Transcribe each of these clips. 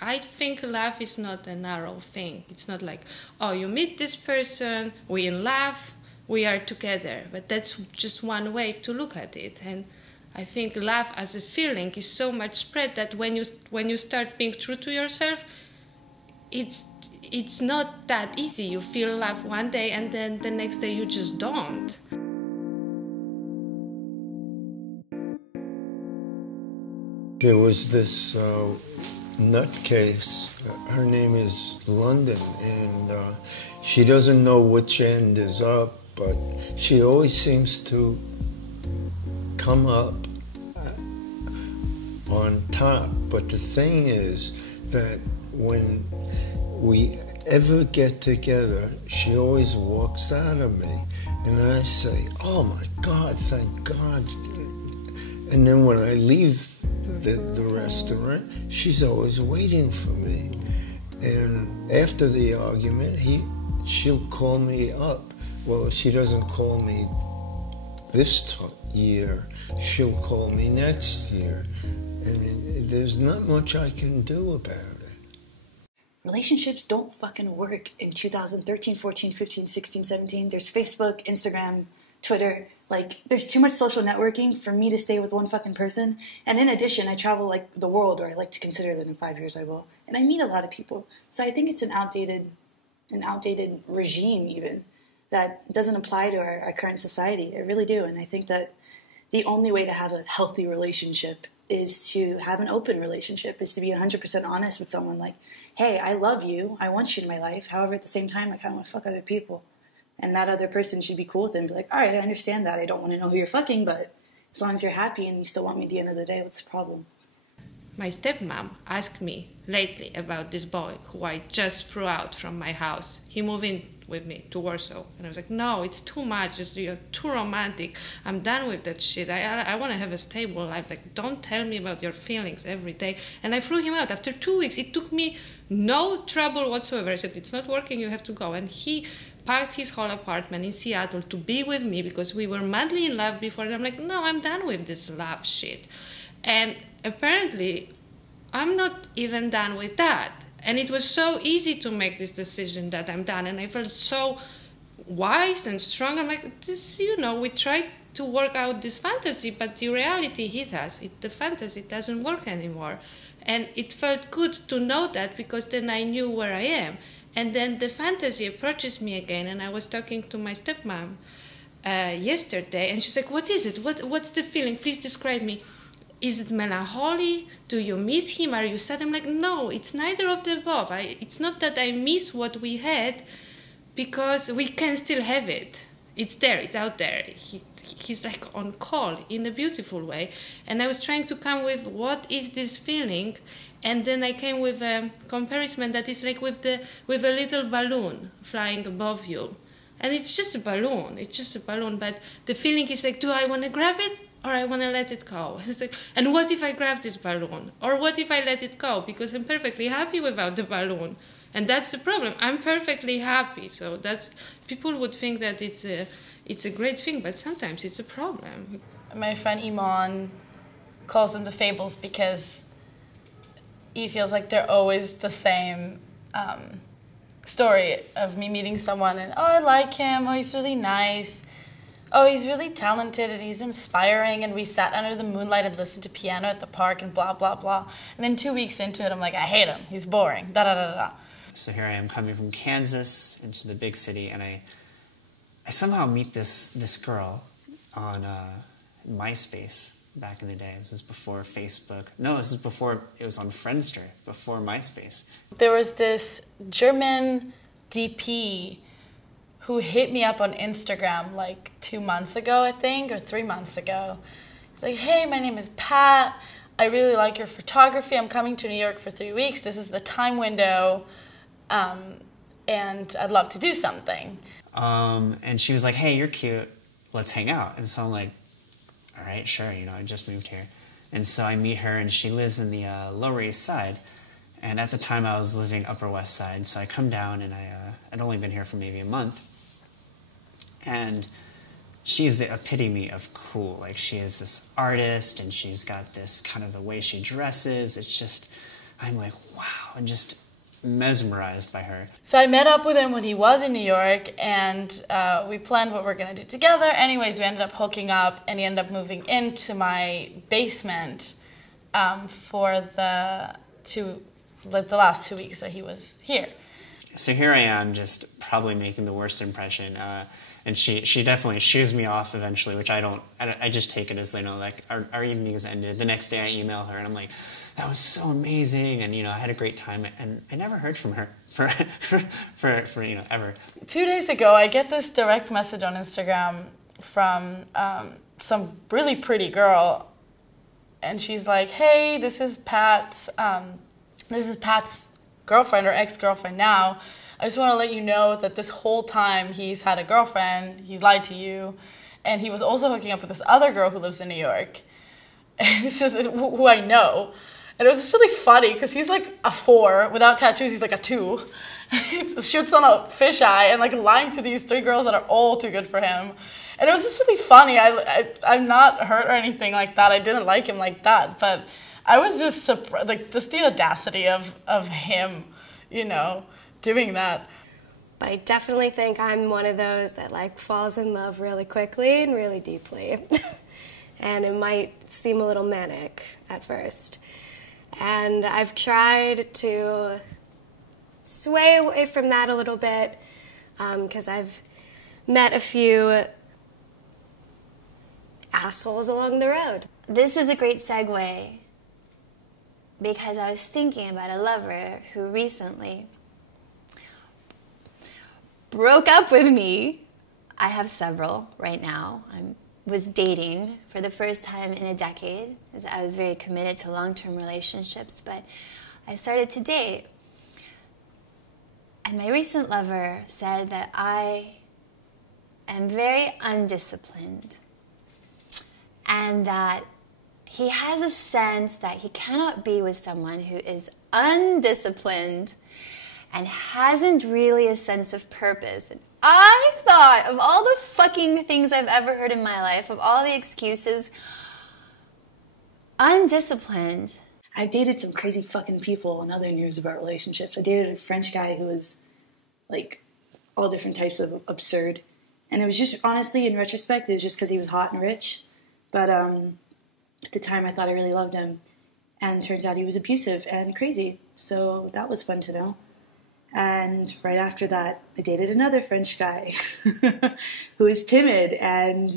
I think love is not a narrow thing. It's not like, oh, you meet this person, we in love, we are together. But that's just one way to look at it. And I think love as a feeling is so much spread that when you start being true to yourself, it's not that easy. You feel love one day and then the next day you just don't. There was this nutcase, her name is London, and she doesn't know which end is up, but she always seems to come up on top. But the thing is that when we ever get together, she always walks out of me, and I say, oh my God, thank God. And then when I leave the restaurant, she's always waiting for me. And after the argument, she'll call me up. Well, if she doesn't call me this year, she'll call me next year. And there's not much I can do about it. Relationships don't fucking work in 2013, 14, 15, 16, 17. There's Facebook, Instagram, Twitter. Like, there's too much social networking for me to stay with one fucking person. And in addition, I travel, like, the world, or I like to consider that in 5 years I will. And I meet a lot of people. So I think it's an outdated regime, even, that doesn't apply to our current society. I really do. And I think that the only way to have a healthy relationship is to have an open relationship, is to be 100% honest with someone. Like, hey, I love you. I want you in my life. However, at the same time, I kind of want to fuck other people. And that other person should be cool with it and be like, all right, I understand that. I don't want to know who you're fucking, but as long as you're happy and you still want me at the end of the day, what's the problem? My stepmom asked me lately about this boy who I just threw out from my house. He moved in with me to Warsaw. And I was like, no, it's too much. You're too romantic. I'm done with that shit. I want to have a stable life. Like, don't tell me about your feelings every day. And I threw him out. After 2 weeks, it took me no trouble whatsoever. I said, it's not working. You have to go. And he packed his whole apartment in Seattle to be with me because we were madly in love before. And I'm like, no, I'm done with this love shit. And apparently, I'm not even done with that. And it was so easy to make this decision that I'm done. And I felt so wise and strong. I'm like, this, we tried to work out this fantasy, but the reality hit us. The fantasy doesn't work anymore. And it felt good to know that because then I knew where I am. And then the fantasy approaches me again. And I was talking to my stepmom yesterday. And she's like, what is it? What's the feeling? Please describe me. Is it melancholy? Do you miss him? Are you sad? I'm like, no, it's neither of the above. It's not that I miss what we had because we can still have it. It's there, it's out there. He's like on call in a beautiful way. And I was trying to come with what is this feeling? And then I came with a comparison that is like with a little balloon flying above you. And it's just a balloon. It's just a balloon. But the feeling is like, do I want to grab it? Or I want to let it go. It's like, and what if I grab this balloon? Or what if I let it go? Because I'm perfectly happy without the balloon. And that's the problem. I'm perfectly happy. So people would think that it's a great thing, but sometimes it's a problem. My friend Iman calls them the fables because he feels like they're always the same story of me meeting someone and, oh, I like him, oh, he's really nice. Oh, he's really talented and he's inspiring and we sat under the moonlight and listened to piano at the park and blah, blah, blah. And then 2 weeks into it, I'm like, I hate him. He's boring. Da, da, da, da. So here I am coming from Kansas into the big city and I somehow meet this girl on MySpace back in the day. This was before Facebook. No, this was before, it was on Friendster, before MySpace. There was this German DP who hit me up on Instagram like 2 months ago, I think, or 3 months ago. He's like, hey, my name is Pat. I really like your photography. I'm coming to New York for 3 weeks. This is the time window, and I'd love to do something. And she was like, hey, you're cute. Let's hang out. And so I'm like, all right, sure. I just moved here. And so I meet her, and she lives in the Lower East Side. And at the time, I was living Upper West Side. So I come down, and I'd only been here for maybe a month. And she's the epitome of cool. Like, she is this artist, and she's got this kind of the way she dresses. It's just I'm like, wow, and just mesmerized by her. So I met up with him when he was in New York, and we planned what we're going to do together. Anyways, we ended up hooking up, and he ended up moving into my basement for the last 2 weeks that he was here. So here I am, just probably making the worst impression, and she definitely shoos me off eventually, which I just take it as, you know, like our evening has ended. The next day I email her and I'm like, that was so amazing, and, you know, I had a great time, and I never heard from her for you know, ever. 2 days ago, I get this direct message on Instagram from some really pretty girl, and she's like, hey, this is Pat's girlfriend or ex-girlfriend now. I just want to let you know that this whole time he's had a girlfriend, he's lied to you, and he was also hooking up with this other girl who lives in New York. And it's just who I know. And it was just really funny because he's like a 4. Without tattoos, he's like a 2. He shoots on a fisheye and like lying to these 3 girls that are all too good for him. And it was just really funny. I'm not hurt or anything like that. I didn't like him like that, but I was just surprised, like, just the audacity of him, you know, doing that. But I definitely think I'm one of those that, like, falls in love really quickly and really deeply. And it might seem a little manic at first. And I've tried to sway away from that a little bit because I've met a few assholes along the road. This is a great segue because I was thinking about a lover who recently broke up with me. I have several right now. I was dating for the first time in a decade, as I was very committed to long-term relationships, but I started to date. And my recent lover said that I am very undisciplined and that he has a sense that he cannot be with someone who is undisciplined and hasn't really a sense of purpose. And I thought, of all the fucking things I've ever heard in my life, of all the excuses, undisciplined. I've dated some crazy fucking people in other news about relationships. I dated a French guy who was, like, all different types of absurd. And it was just, honestly, in retrospect, it was just because he was hot and rich. But at the time, I thought I really loved him. And turns out he was abusive and crazy. So that was fun to know. And right after that, I dated another French guy who was timid and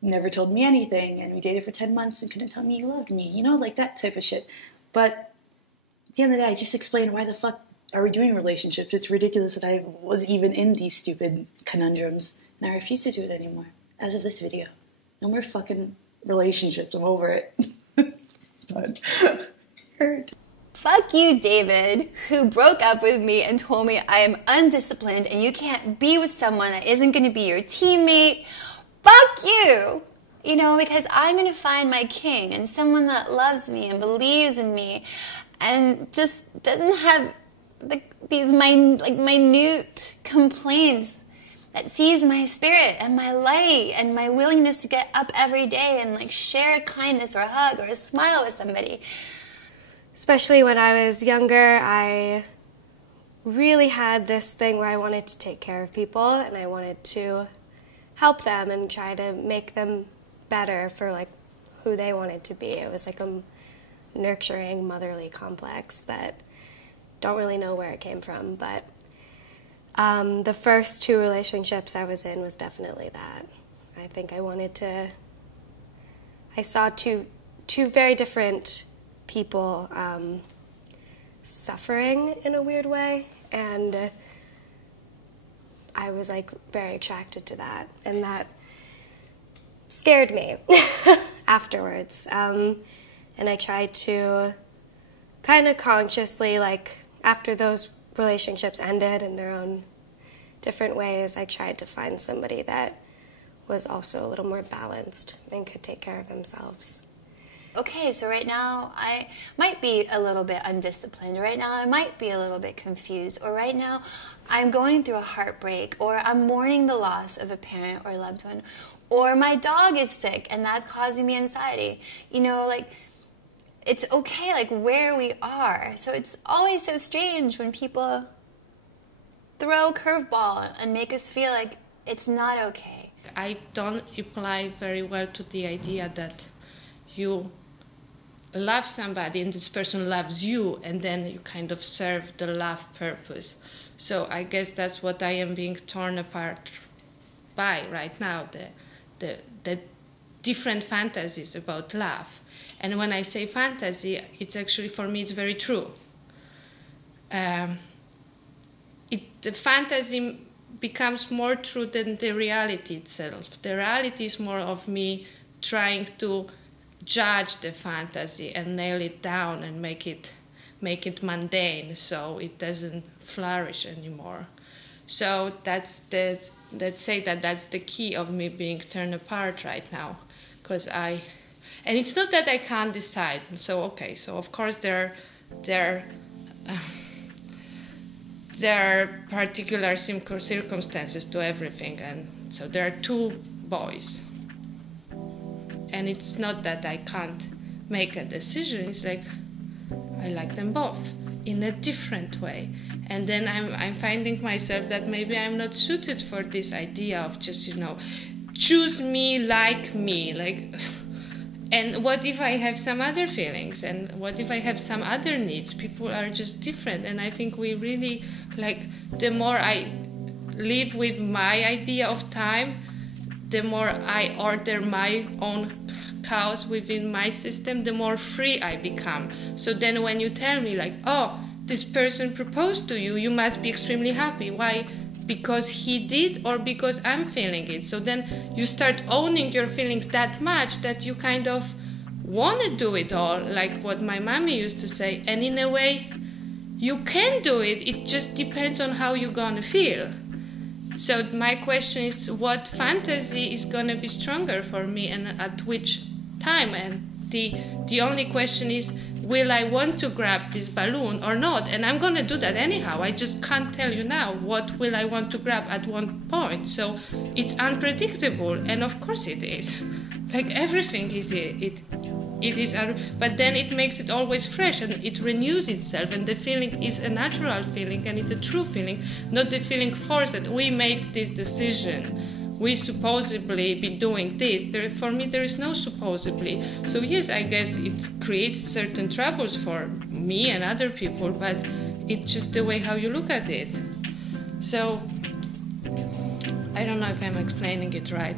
never told me anything. And we dated for 10 months and couldn't tell me he loved me. You know, like that type of shit. But at the end of the day, I just explained why the fuck are we doing relationships? It's ridiculous that I was even in these stupid conundrums. And I refuse to do it anymore. As of this video. No more fucking relationships. I'm over it. But hurt. Fuck you, David, who broke up with me and told me I am undisciplined and you can't be with someone that isn't going to be your teammate. Fuck you! You know, because I'm going to find my king and someone that loves me and believes in me and just doesn't have these minute complaints, that sees my spirit and my light and my willingness to get up every day and like share a kindness or a hug or a smile with somebody. Especially when I was younger, I really had this thing where I wanted to take care of people and I wanted to help them and try to make them better for like who they wanted to be. It was like a nurturing, motherly complex that don't really know where it came from, but the first 2 relationships I was in was definitely that. I think I saw two very different people suffering in a weird way, and I was like very attracted to that, and that scared me afterwards. And I tried to kind of consciously, like after those relationships ended in their own different ways, I tried to find somebody that was also a little more balanced and could take care of themselves. Okay, so right now I might be a little bit undisciplined. Right now I might be a little bit confused. Or right now I'm going through a heartbreak. Or I'm mourning the loss of a parent or loved one. Or my dog is sick and that's causing me anxiety. You know, like, it's okay, like, where we are. So it's always so strange when people throw a curveball and make us feel like it's not okay. I don't reply very well to the idea that you love somebody and this person loves you, and then you kind of serve the love purpose. So I guess that's what I am being torn apart by right now, the different fantasies about love. And when I say fantasy, it's actually, for me, it's very true. The fantasy becomes more true than the reality itself. The reality is more of me trying to judge the fantasy and nail it down and make it mundane, so it doesn't flourish anymore. So let's say that's the key of me being torn apart right now, and it's not that I can't decide. So okay, so of course there are particular circumstances to everything, and so there are two boys. And it's not that I can't make a decision. It's like I like them both in a different way. And then I'm finding myself that maybe I'm not suited for this idea of just, choose me, like me. And what if I have some other feelings? And what if I have some other needs? People are just different. And I think we really, the more I live with my idea of time, the more I order my own chaos within my system, the more free I become. So then when you tell me this person proposed to you, you must be extremely happy. Why? Because he did, or because I'm feeling it. So then you start owning your feelings that much that you kind of want to do it all, like what my mommy used to say. And in a way, you can do it. It just depends on how you're going to feel. So my question is, what fantasy is going to be stronger for me and at which time? And the only question is, will I want to grab this balloon or not? And I'm going to do that anyhow. I just can't tell you now what will I want to grab at one point. So it's unpredictable, and of course it is. Everything is it is, but then it makes it always fresh and it renews itself, and the feeling is a natural feeling and it's a true feeling, not the feeling forced that we made this decision. We supposedly be doing this. For me, there is no supposedly. So yes, I guess it creates certain troubles for me and other people, but it's just the way how you look at it. So I don't know if I'm explaining it right.